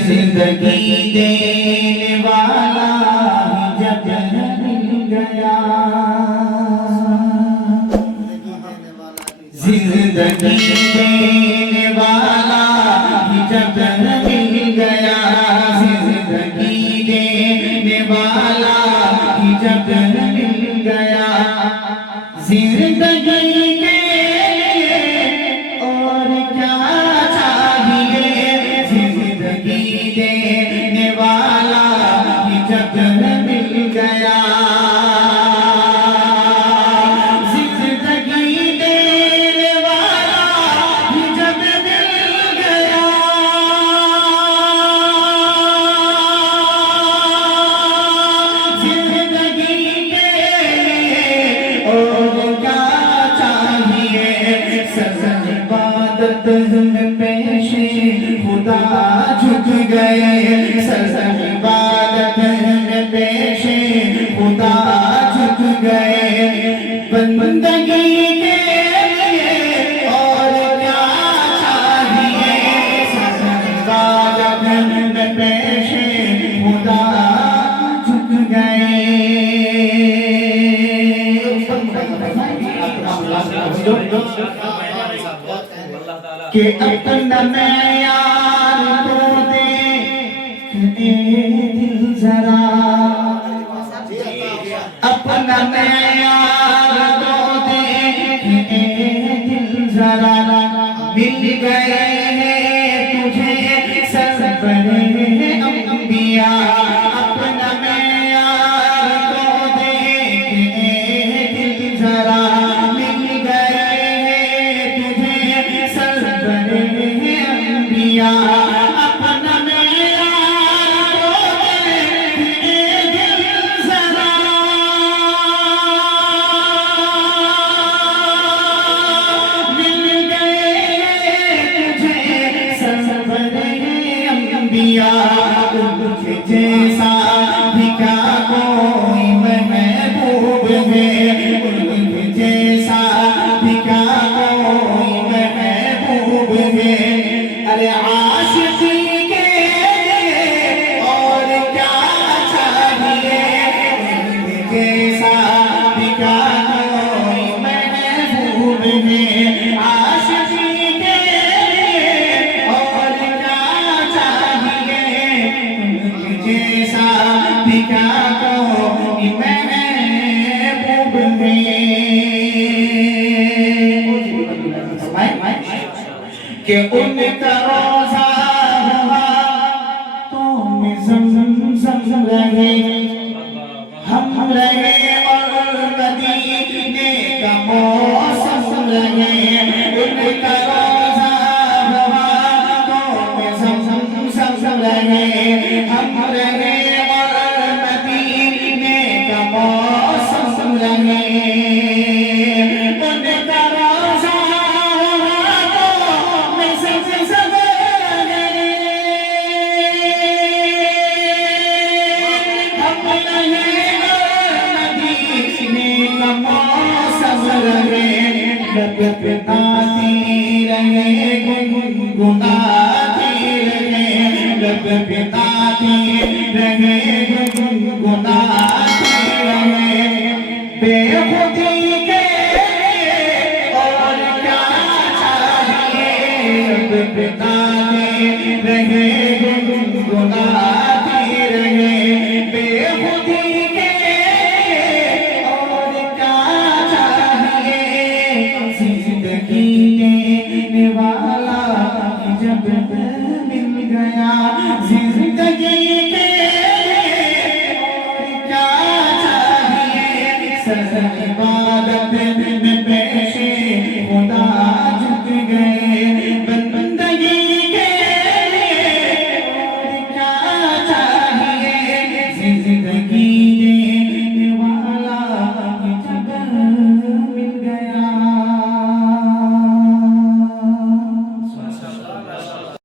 زندگی دینے والا جب مل گیا، زندگی دینے والا جب مل گیا، زندگی دینے والا جب مل گیا، زندگی کے اور کیا چاہیے، زندگی دینے والا جب مل گیا، زندگی دینے والا جب مل گیا، زندگی کے اور کیا چاہیے، سر عبادت میں پیش خدا جھک گئے، سر عبادت میں پیش خدا جھک گئے، بندگی کے لیے اور کیا چاہیے، سر عبادت میں پیش خدا جھک گئے۔ کہ اپنا معیار کو دیکھے دل ذرا، اپنا معیار کو دیکھے دل ذرا، مل گئے ہیں تجھے سرور انبیاء، اپنا معیار کو دیکھے دل ذرا، مل گئے ہیں تجھے سرور انبیاء، اپنا معیار کو دیکھے دل ذرا، مل گئے تجھے سرور انبیاء، ان کے جیسا بھی کیا کوئی محبوب ہے، ان کے جیسا بھی کیا کوئی محبوب ہے، ارے عاشقی کے لیے اور کیا چاہیے، ان کے جیسا بھی کیا کوئی محبوب ہے، عاشقی کے لیے اور کیا چاہیے، ان کے جیسا بھی کیا کوئی محبوب ہے، کہ ان کا روزہ ہوا تو زمزم رہے، ہم رہے اور مدینے کا موسم رہے، ان کا روزہ ہوا تو زمزم رہے، ہم رہے اور مدینے کا موسم رہے، ان کا روزہ ہوا تو زمزم رہے، ہم رہے اور مدینے کا موسم رہے، لب پہ آتی رہے گنگناتی رہے، لب پہ آتی رہے گنگناتی رہے، بے خودی کے لیے اور کیا چاہیے، لب پہ آتی رہے گنگناتی رہے، بے خودی کے لیے اور کیا چاہیے، زندگی دینے والا جب مل گیا، زندگی